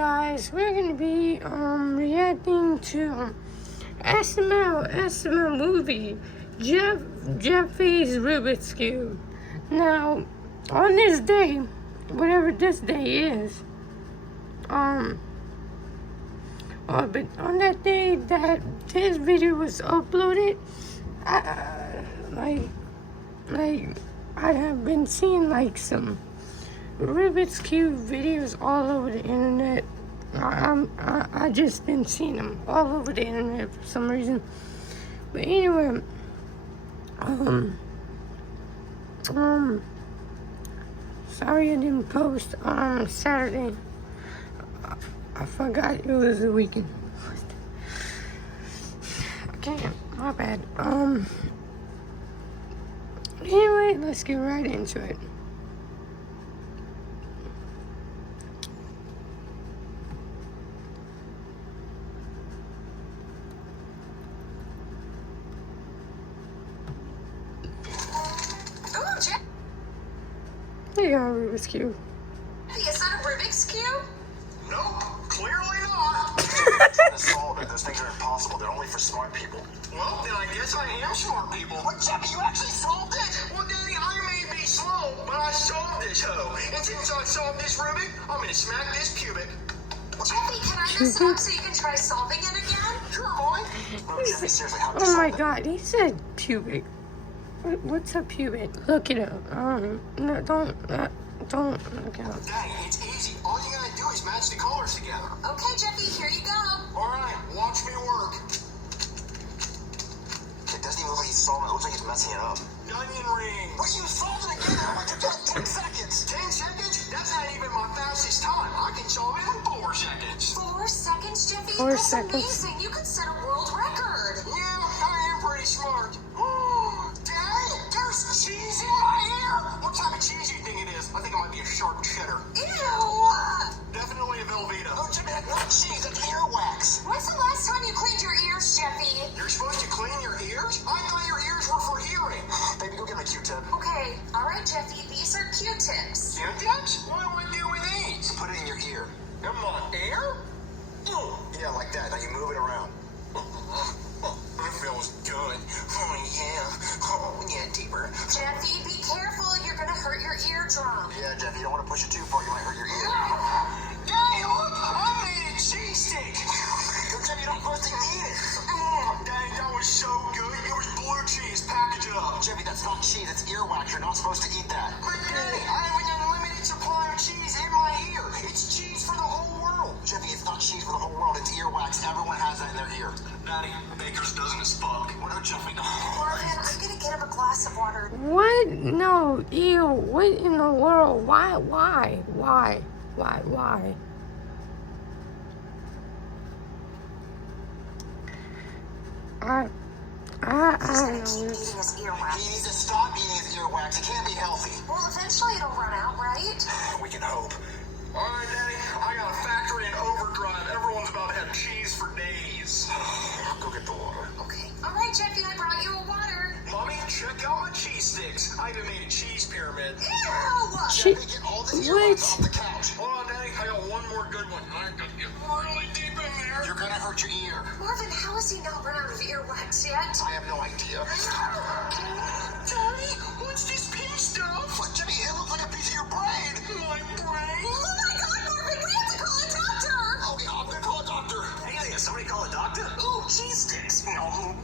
guys, we're gonna be reacting to SML movie, Jeffy's Rubik's Cube. Now, on this day, whatever this day is, but on that day that this video was uploaded, I have been seeing like some Rubik's Cube videos all over the internet. I just been seeing them all over the internet for some reason. But anyway, sorry I didn't post on Saturday. I forgot it was the weekend. Okay, my bad. Anyway, let's get right into it. There you go, Rubik's Cube. Hey, is that a Rubik's Cube? Nope, clearly not. Trying to solve it. Those things are impossible. They're only for smart people. Well, then I guess I am smart people. What, Jeffy, you actually solved it? Well, Daddy, I may be slow, but I solved this hoe. And since I solved this Rubik, I'm going to smack this cubic. Jeffy, can I mess it up so you can try solving it again? Sure, boy. No, Jeffy, seriously, how Oh my god, he said pubic. What's a pubic? Look it up. No, don't look it up. Daddy, it's easy. All you gotta do is match the colors together. Okay, Jeffy, here you go. Alright, watch me work. It doesn't even look like he's solving it. It looks like he's messing it up. Onion ring. Well, you solved it again. How much you got? 10 seconds. 10 seconds? That's not even my fastest time. I can solve it in 4 seconds. 4 seconds, Jeffy? 4 That's seconds. amazing. You could set a world record. Yeah, I am pretty smart. Daddy, there's cheese in my ear. What type of cheese do you think it is? I think it might be a sharp cheddar. Ew. Definitely a Velveeta. Oh, Jimmy, that's not cheese. That's earwax. When's the last time you cleaned your ears, Jeffy? You're supposed to clean your ears? I thought your ears were for hearing. Baby, go get my Q-tip. Okay, all right, Jeffy, these are Q-tips. Q-tips? What do I do with these? Put it in your ear. In my ear? Yeah, like that. Now you move it around. It feels good. Oh, yeah. Oh, yeah, deeper. Jeffy, be careful. You're going to hurt your eardrum. Yeah, Jeff, you don't want to push it too far. You might hurt your ear. Daddy, look! I made a cheese stick! Jeff, you don't supposed to eat it. Dang, that was so good. It was blue cheese. Package it up. Jeffy, that's not cheese. It's earwax. You're not supposed to eat that. But Daddy, I have an unlimited supply of cheese in my ear. It's cheese for the whole world. Jeffy, it's not cheese for the whole world. It's earwax. Everyone has that in their ear. Daddy, baker's dozen is fuck. What no, Jeffy? Morgan, I'm going to get him a glass of water. What? No, ew. What in the world? Why? I don't know. Eating his earwax. He needs to stop eating his earwax. It can't be healthy. Well, eventually it'll run out, right? We can hope. All right, Daddy. I got a factory in overdrive. Everyone's about to have cheese for days. Go get the water. Okay. All right, Jeffy, I brought you a water. Mommy, check out my cheese sticks. I even made a cheese pyramid. Ew! Jeffy, get all this earwax What? off the couch. Hold on, Daddy. I got one more good one. I'm gonna get really deep in there. You're gonna hurt your ear. Marvin, how has he not run out of earwax yet? I have no idea. Daddy, what's this pink stuff? What, Jimmy? It looks like a piece of your brain. My brain? Oh my God, Marvin, we have to call a doctor! Okay, I'm gonna call a doctor. Hey, somebody call a doctor? Ooh, cheese sticks. No,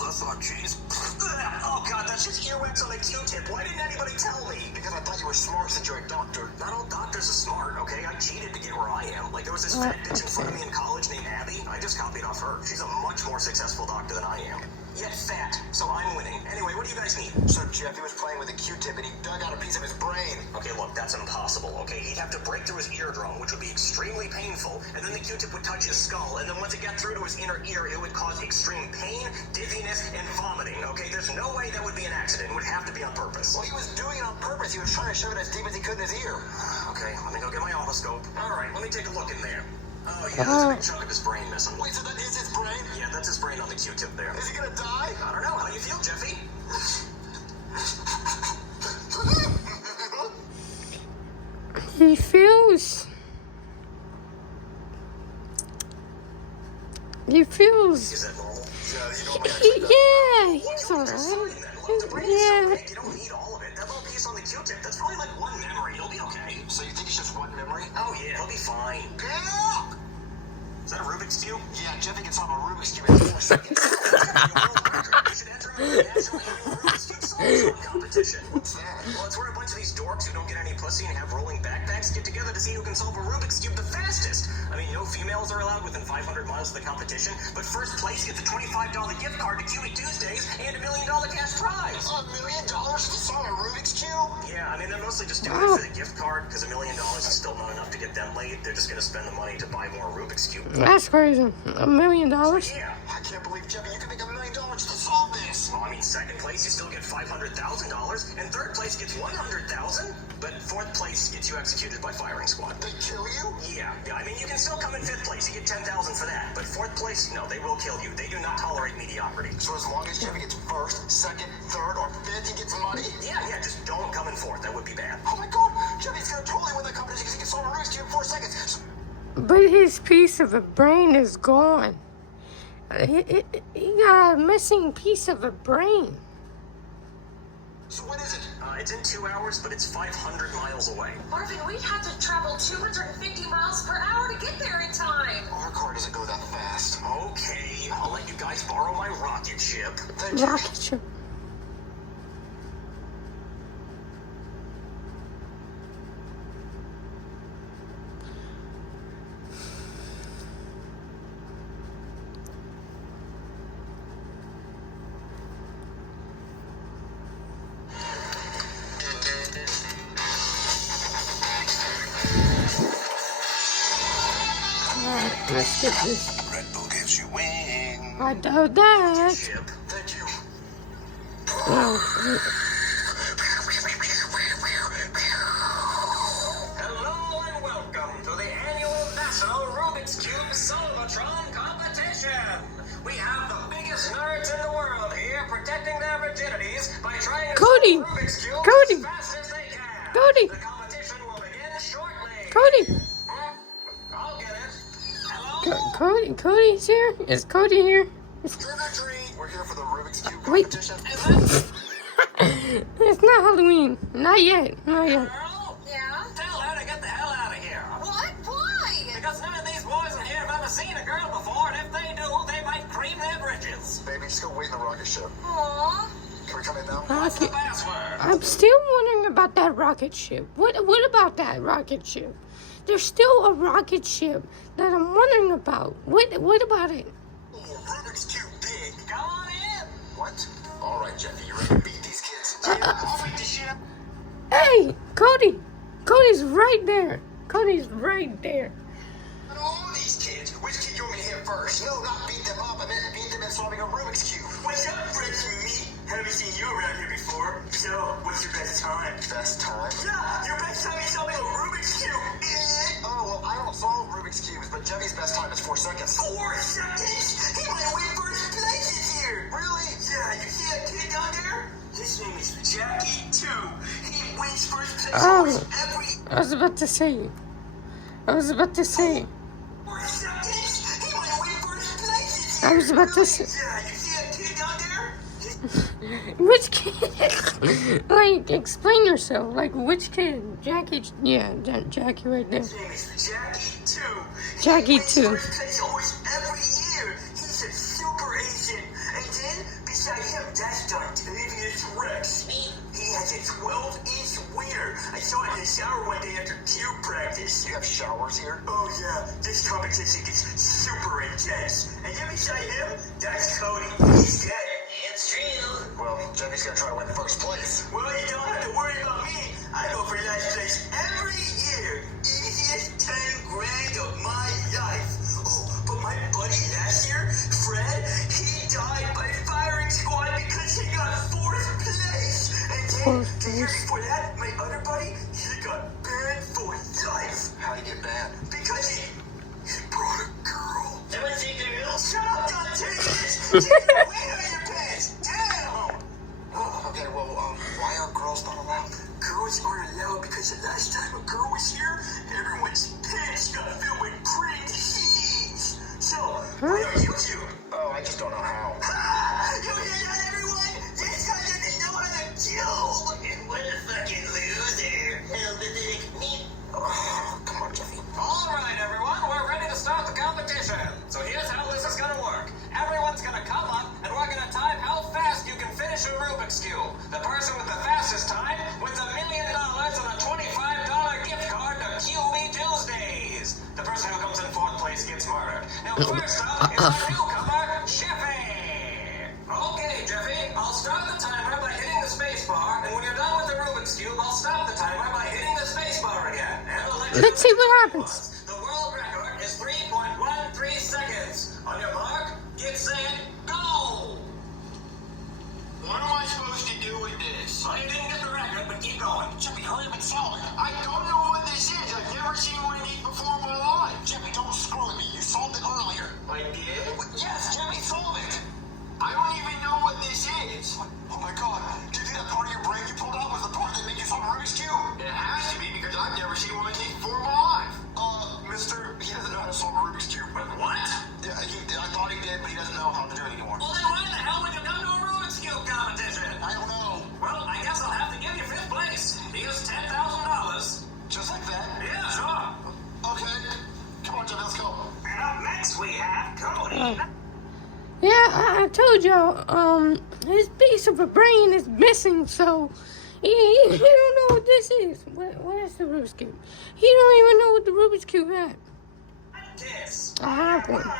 that's not cheese. Oh God, that's just earwax on a Q-tip. Why didn't anybody tell me? Because I thought you were smart since you're a doctor. Not all doctors are smart, okay? I cheated to get where I am. Like, there was this fat bitch in front of me in college named Abby. I just copied off her. She's a much more successful doctor than I am. Yet fat, so I'm winning. Anyway, what do you guys need? So Jeffy was playing with a Q-tip and he dug out a piece of his brain. Okay, look, that's impossible, okay? He'd have to break through his eardrum, which would be extremely painful, and then the Q-tip would touch his skull, and then once it got through to his inner ear, it would cause extreme pain, dizziness, and vomiting, okay? There's no way that would be an accident. It would have to be on purpose. Well, he was doing it on purpose. He was trying to shove it as deep as he could in his ear. Okay, let me go get my otoscope. All right, let me take a look in there. Oh, yeah, there's a big chunk of his brain missing. Wait, so that is his brain? Yeah, that's his brain on the Q-tip there. Is he gonna die? I don't know. How do you feel, Jeffy? He feels He feels. Is that normal? Yeah, you don't He's alright. yeah. Yeah. You don't need all of it. That little piece on the Q-tip, that's probably like one memory. He'll be okay. So you think it's just one memory? Oh yeah, he'll be fine. Yeah. Is that a Rubik's Cube? Yeah, Jeffy gets on a Rubik's Cube in 4 seconds. You should enter him in the National Annual Rubik's Cube Solve Competition. What's that? Well, it's where a bunch of these dorks who don't get any pussy and have rolling backpacks get together to see who can solve a Rubik's Cube the fastest. I mean, no females are allowed within 500 miles of the competition, but first place gets a $25 gift card to QE Tuesdays and $1 million cash prize. $1 million to solve a Rubik's Cube? Yeah, I mean, they're mostly just doing it for the gift card, because $1 million is still not enough to get them laid. They're just going to spend the money to buy more Rubik's Cube. That's crazy. $1 million? Yeah. I can't believe, Jeffy, you can make $1 million to solve this. Well, I mean, second place, you still get $500,000, and third place gets $100,000, but fourth place gets you executed by firing squad. They kill you? Yeah. I mean, you can still come in fifth place. You get $10,000 for that. But fourth place, no, they will kill you. They do not tolerate mediocrity. So as long as Jeffy gets first, second, third, or fifth, he gets money? Yeah, just don't come in fourth. That would be bad. Oh my God, Jeffy's gonna totally win that competition because he can solve a Rubik's Cube in 4 seconds. But his piece of a brain is gone. He got a missing piece of a brain. So what is it? It's in 2 hours, but it's 500 miles away. Marvin, we'd have to travel 250 miles per hour to get there in time. Our car doesn't go that fast. Okay, I'll let you guys borrow my rocket ship. Thank you. Rocket ship. Let's get this. Red Bull gives you wings. I know that. Ship. Thank you. Oh, Hello and welcome to the annual National Rubik's Cube Solvatron Competition. We have the biggest nerds in the world here protecting their virginities by trying to Cody. solve Rubik's Cube Cody. as fast as they can. Cody. The competition will begin shortly. Cody. I'll get it. Hello? Cody's here? Is Cody here? We're here for the Rubik's Cube Wait. competition. It's not Halloween. Not yet. Not yet. Girl, Yeah? tell her to get the hell out of here. What? Why? Because none of these boys in here have ever seen a girl before, and if they do, they might cream their britches. Baby, just go wait in the rocket ship. Aww. Can we come in now? What's the password? I'm still wondering about that rocket ship. What about that rocket ship? There's still a rocket ship that I'm wondering about. What about it? Oh, Rubik's Cube big. Come on in. What? All right, Jeffy, you ready to beat these kids? I'll beat the shit up. Hey, Cody. Cody's right there. Cody's right there. All these kids. Which kid you want me to hit first? No, not beat them up. I meant beat them in solving a Rubik's Cube. What's up, Fritz and me? Haven't seen you around here before. So, what's your best time? Best time? Yeah, your best time is solving a Rubik's Cube, idiot. Oh, well, I don't solve Rubik's Cubes, but Jeffy's best time is 4 seconds. 4 seconds? He might win first place this year. Really? Yeah, you see that kid down there? His name is Jackie, too. He wins first place almost every... I was about to say. 4 seconds? He might win first place this year. I was about to say. Yeah, you see that kid down there? Which kid? Like, explain yourself. Like, which kid? Jackie? Yeah, Jackie right there. His name is Jackie, too. Jackie, He wins too. first place almost every year. He's a super agent. And then, beside him, that's Dontavius Rex. He has a 12-inch wiener. I saw it in the shower one day after cube practice. You have showers here? Oh, yeah. This competition gets super intense. And then beside him, that's Cody. He's dead. It's true. Well, Jeffy's gonna try to win first place. Well, you don't have to worry about me. I go for last place every year. Easiest 10 grand of my life. Oh, but my buddy last year, Fred, he died by firing squad because he got 4th place. And then the year before that, my other buddy, he got banned for life. How'd he get banned? Because he brought a girl. Someone take a girl? Shut up, Dontavius! Take your weight out of your pants! Damn! Oh, okay, well, why are girls not allowed? Girls aren't allowed because the last time a girl was here, everyone's pants got filled with cream cheese. So, why are you First up is our newcomer, Jeffy. Okay, Jeffy, I'll start the timer by hitting the space bar, and when you're done with the Rubik's Cube, I'll stop the timer by hitting the space bar again. And I'll let you Let's see what happens. The world record is 3.13 seconds. On your mark, get set, go! What am I supposed to do with this? Well, you didn't get the record, but keep going. Jeffy, hurry up and solve it. I don't know what this is. I've never seen one of these before in my life. Jeffy, don't screw with me. You solved it earlier. I did? Yes, Jeffy solved it. I don't even know what this is. Oh my God. Do you think that part of your brain you pulled out was the part that made you solve Rubik's Cube? It has to be because I've never seen one of these before in my life. Mister, he doesn't know how to solve a Rubik's Cube. But what? Yeah, I thought he did, but he doesn't know how to do it anymore. Well, then why the hell would you come to a Rubik's Cube competition? I don't know. Well, I guess I'll have to give you 5th place. Here's $10,000. Just like that? Yeah, sure. Okay. Come on, Jeff, let's go. And up next we have Cody. Yeah, I told y'all, his piece of a brain is missing, so he don't know what this is. What is the Rubik's Cube? He don't even know what the Rubik's Cube is. I have one.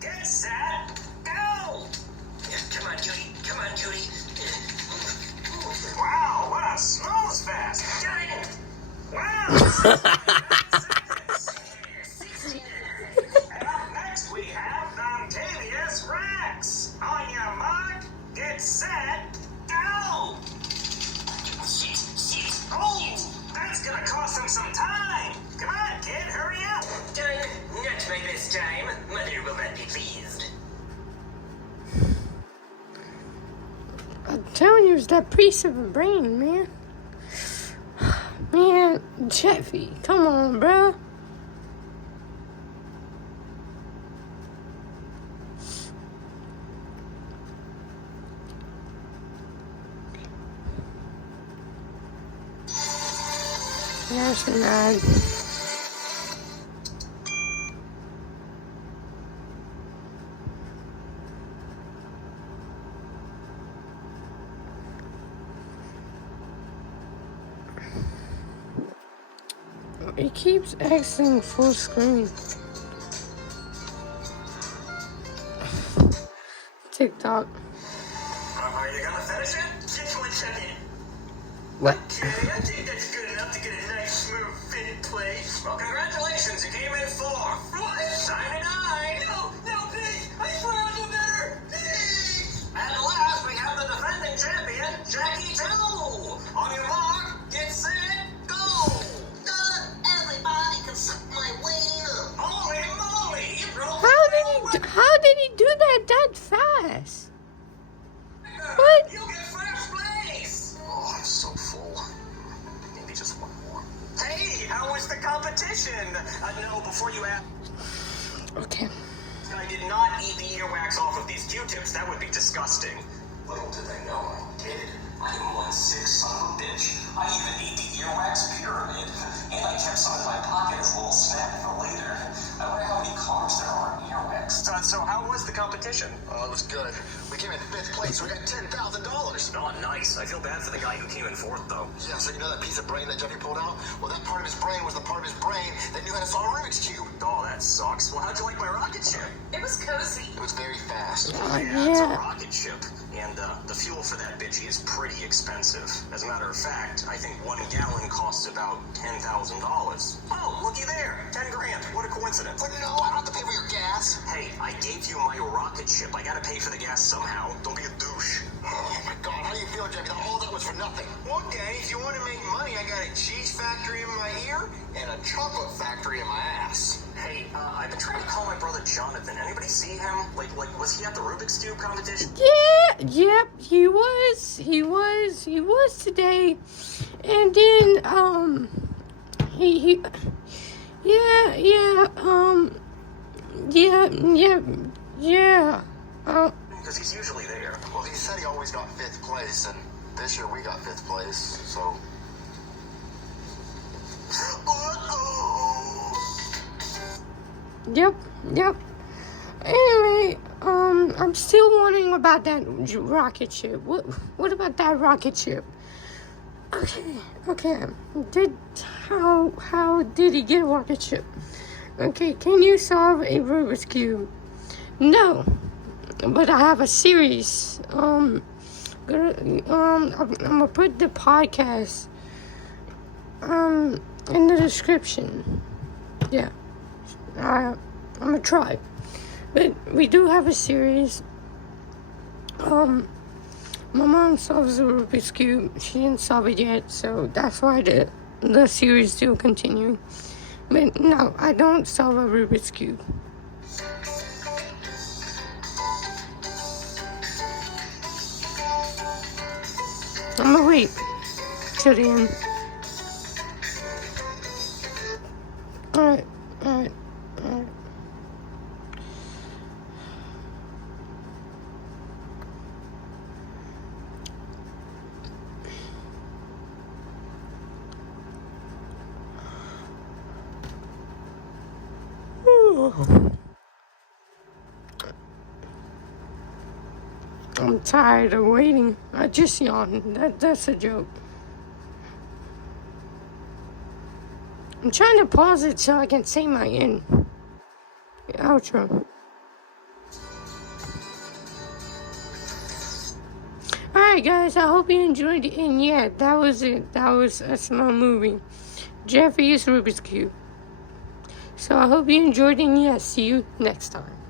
Get set, go! Come on, Judy. Come on, Judy. Wow, what a snooze fest! Wow! And up next we have Octavius Rex. On your mark, get set, go! Oh, that's gonna cost him some time. Come on, kid, hurry up. Done. Not my best time. Mother will not be pleased. I'm telling you, it's that piece of a brain, man. Man, Jeffy, come on, bro. There's the nine. It keeps exiting full screen. TikTok. Are you gonna finish it? Just 1 second. What? Okay, I think that's good enough to get a nice, smooth, fit place. Well, congratulations, you came in 4th. What? Time to die. No, please. I swear I'll do better. Please. And last, we have the defending champion, Jackie 2. On your mark, get set, go. Everybody can suck my wiener. Holy moly, you broke How did he do that fast? What? You get first place. Oh, I'm so full. Maybe just one more. Hey, how was the competition? No, before you ask. Okay. I did not eat the earwax off of these Q-tips. That would be disgusting. Little did they know I did. I am one sick son of a bitch. I even ate the earwax pyramid. And I kept some in my pocket as a little snack for later. I wonder how many carbs there are in earwax. So how was the competition? Oh, it was good. We came in 5th place. We got $10,000. Oh, nice. I feel bad for the guy who came in 4th, though. Yeah, so you know that piece of brain that Jeffy pulled out? Well, that part of his brain was the part of his brain that knew how to solve a Rubik's Cube. Oh, that sucks. Well, how'd you like my rocket ship? It was cozy. It was very fast. It's a Yeah. rocket ship. And the fuel for that bitchy is pretty expensive. As a matter of fact, I think 1 gallon costs about $10,000. Oh, looky there. 10 grand. What a coincidence. But no, I don't have to pay for your gas. Hey, I gave you my rocket ship. I gotta pay for the gas somehow. Don't be a douche. Oh my God, how do you feel, Jeffy? All that was for nothing. Well, Daddy, if you want to make money, I got a cheese factory in my ear and a chocolate factory in my ass. Hey, I've been trying to call my brother Jonathan. Anybody see him? Like, was he at the Rubik's Cube competition? Yeah, yep, he was today. And then, Because he's usually there. Well, he said he always got 5th place, and this year we got 5th place, so... Yep. Anyway, I'm still wondering about that rocket ship. What about that rocket ship? Okay. How did he get a rocket ship? Okay, can you solve a Rubik's Cube? No, but I have a series. I'm gonna put the podcast in the description. Yeah, I'm gonna try. But we do have a series. My mom solves the Rubik's Cube. She didn't solve it yet, so that's why the series still continuing. But no, I don't solve a Rubik's Cube. I'm gonna wait till the end. Alright. I'm tired of waiting. I just yawned. That's a joke. I'm trying to pause it so I can say my outro. Alright guys, I hope you enjoyed it. And yeah, that was it. That was a small movie. Jeffy's Rubik's Cube. So I hope you enjoyed it, and yeah, see you next time.